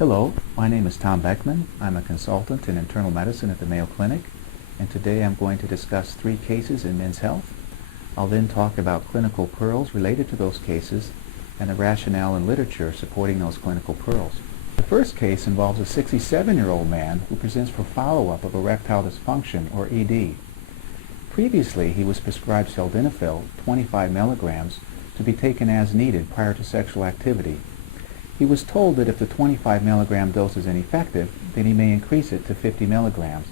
Hello, my name is Tom Beckman. I'm a consultant in internal medicine at the Mayo Clinic, and today I'm going to discuss 3 cases in men's health. I'll then talk about clinical pearls related to those cases and the rationale and literature supporting those clinical pearls. The first case involves a 67-year-old man who presents for follow-up of erectile dysfunction, or ED. Previously, he was prescribed sildenafil, 25 milligrams, to be taken as needed prior to sexual activity. He was told that if the 25 milligram dose is ineffective, then he may increase it to 50 milligrams.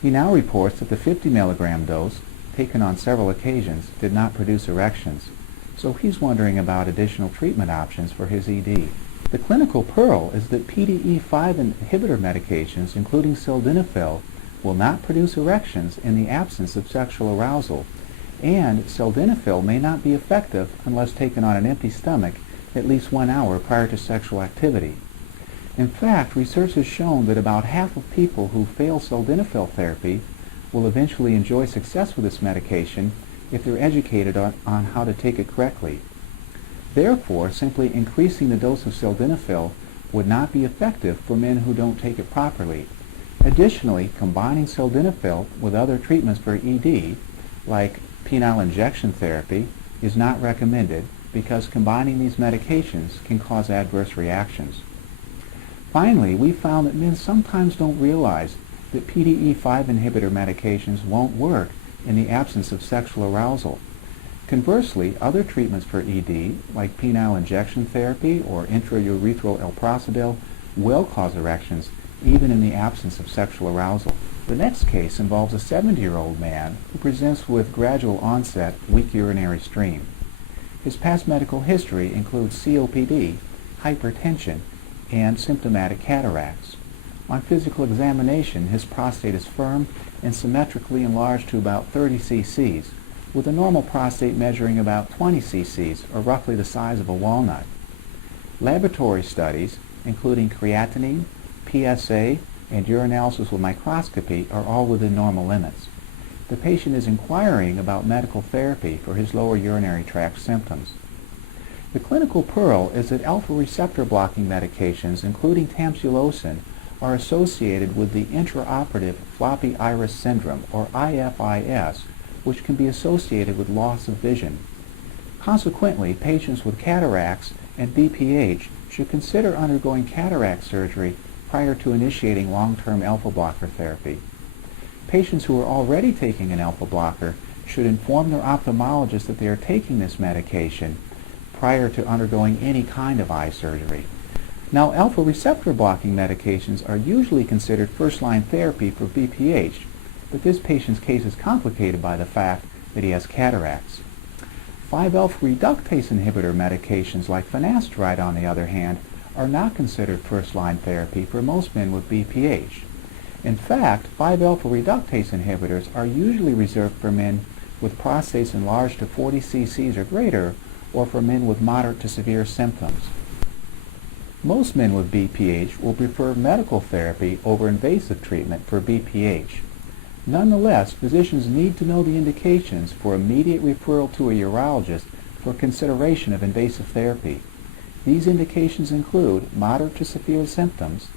He now reports that the 50 milligram dose, taken on several occasions, did not produce erections, so he's wondering about additional treatment options for his ED. The clinical pearl is that PDE5 inhibitor medications, including sildenafil, will not produce erections in the absence of sexual arousal, and sildenafil may not be effective unless taken on an empty stomach at least 1 hour prior to sexual activity. In fact, research has shown that about half of people who fail sildenafil therapy will eventually enjoy success with this medication if they're educated on how to take it correctly. Therefore, simply increasing the dose of sildenafil would not be effective for men who don't take it properly. Additionally, combining sildenafil with other treatments for ED, like penile injection therapy, is not recommended because combining these medications can cause adverse reactions. Finally, we found that men sometimes don't realize that PDE5 inhibitor medications won't work in the absence of sexual arousal. Conversely, other treatments for ED, like penile injection therapy or intraurethral epoprostenol, will cause erections even in the absence of sexual arousal. The next case involves a 70-year-old man who presents with gradual onset weak urinary stream. His past medical history includes COPD, hypertension, and symptomatic cataracts. On physical examination, his prostate is firm and symmetrically enlarged to about 30 cc's, with a normal prostate measuring about 20 cc's, or roughly the size of a walnut. Laboratory studies, including creatinine, PSA, and urinalysis with microscopy, are all within normal limits. The patient is inquiring about medical therapy for his lower urinary tract symptoms. The clinical pearl is that alpha receptor blocking medications, including tamsulosin, are associated with the intraoperative floppy iris syndrome, or IFIS, which can be associated with loss of vision. Consequently, patients with cataracts and BPH should consider undergoing cataract surgery prior to initiating long-term alpha blocker therapy. Patients who are already taking an alpha blocker should inform their ophthalmologist that they are taking this medication prior to undergoing any kind of eye surgery. Now, alpha receptor blocking medications are usually considered first-line therapy for BPH, but this patient's case is complicated by the fact that he has cataracts. 5-alpha reductase inhibitor medications like finasteride, on the other hand, are not considered first-line therapy for most men with BPH. In fact, 5-alpha reductase inhibitors are usually reserved for men with prostates enlarged to 40 cc's or greater, or for men with moderate to severe symptoms. Most men with BPH will prefer medical therapy over invasive treatment for BPH. Nonetheless, physicians need to know the indications for immediate referral to a urologist for consideration of invasive therapy. These indications include moderate to severe symptoms,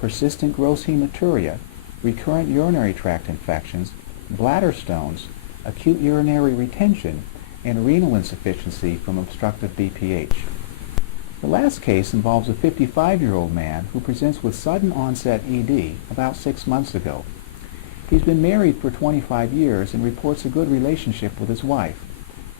persistent gross hematuria, recurrent urinary tract infections, bladder stones, acute urinary retention, and renal insufficiency from obstructive BPH. The last case involves a 55-year-old man who presents with sudden onset ED about 6 months ago. He's been married for 25 years and reports a good relationship with his wife.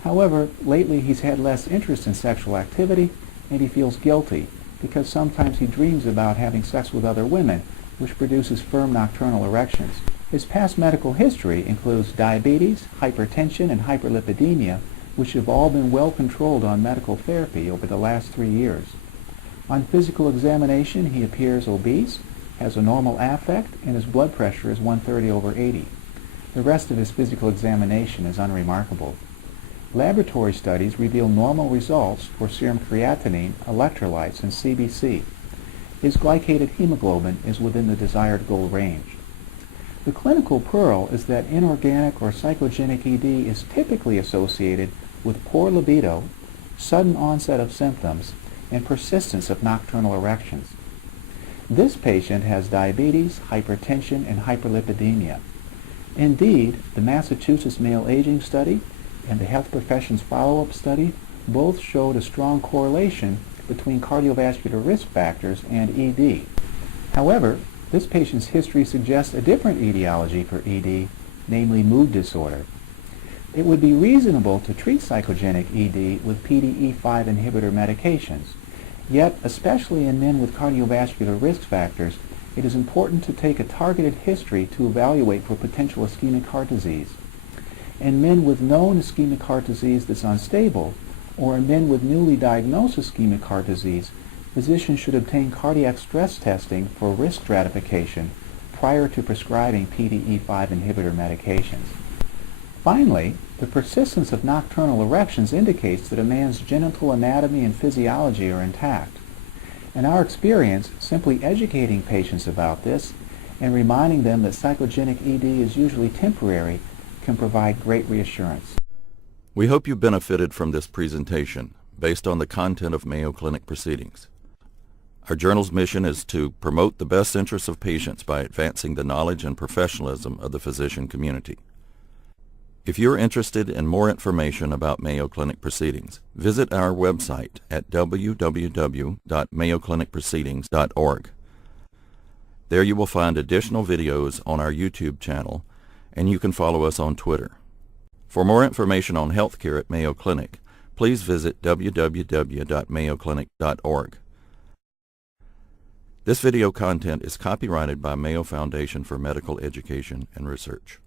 However, lately he's had less interest in sexual activity, and he feels guilty because sometimes he dreams about having sex with other women, which produces firm nocturnal erections. His past medical history includes diabetes, hypertension, and hyperlipidemia, which have all been well controlled on medical therapy over the last 3 years. On physical examination, he appears obese, has a normal affect, and his blood pressure is 130/80. The rest of his physical examination is unremarkable. Laboratory studies reveal normal results for serum creatinine, electrolytes, and CBC. His glycated hemoglobin is within the desired goal range. The clinical pearl is that inorganic or psychogenic ED is typically associated with poor libido, sudden onset of symptoms, and persistence of nocturnal erections. This patient has diabetes, hypertension, and hyperlipidemia. Indeed, the Massachusetts Male Aging Study and the Health Professions Follow-Up Study both showed a strong correlation between cardiovascular risk factors and ED. However, this patient's history suggests a different etiology for ED, namely mood disorder. It would be reasonable to treat psychogenic ED with PDE5 inhibitor medications. Yet, especially in men with cardiovascular risk factors, it is important to take a targeted history to evaluate for potential ischemic heart disease. In men with known ischemic heart disease that's unstable, or in men with newly diagnosed ischemic heart disease, physicians should obtain cardiac stress testing for risk stratification prior to prescribing PDE5 inhibitor medications. Finally, the persistence of nocturnal erections indicates that a man's genital anatomy and physiology are intact. In our experience, simply educating patients about this and reminding them that psychogenic ED is usually temporary can provide great reassurance. We hope you benefited from this presentation based on the content of Mayo Clinic Proceedings. Our journal's mission is to promote the best interests of patients by advancing the knowledge and professionalism of the physician community. If you're interested in more information about Mayo Clinic Proceedings, visit our website at www.mayoclinicproceedings.org. There you will find additional videos on our YouTube channel, and you can follow us on Twitter. For more information on healthcare at Mayo Clinic, please visit www.mayoclinic.org. This video content is copyrighted by Mayo Foundation for Medical Education and Research.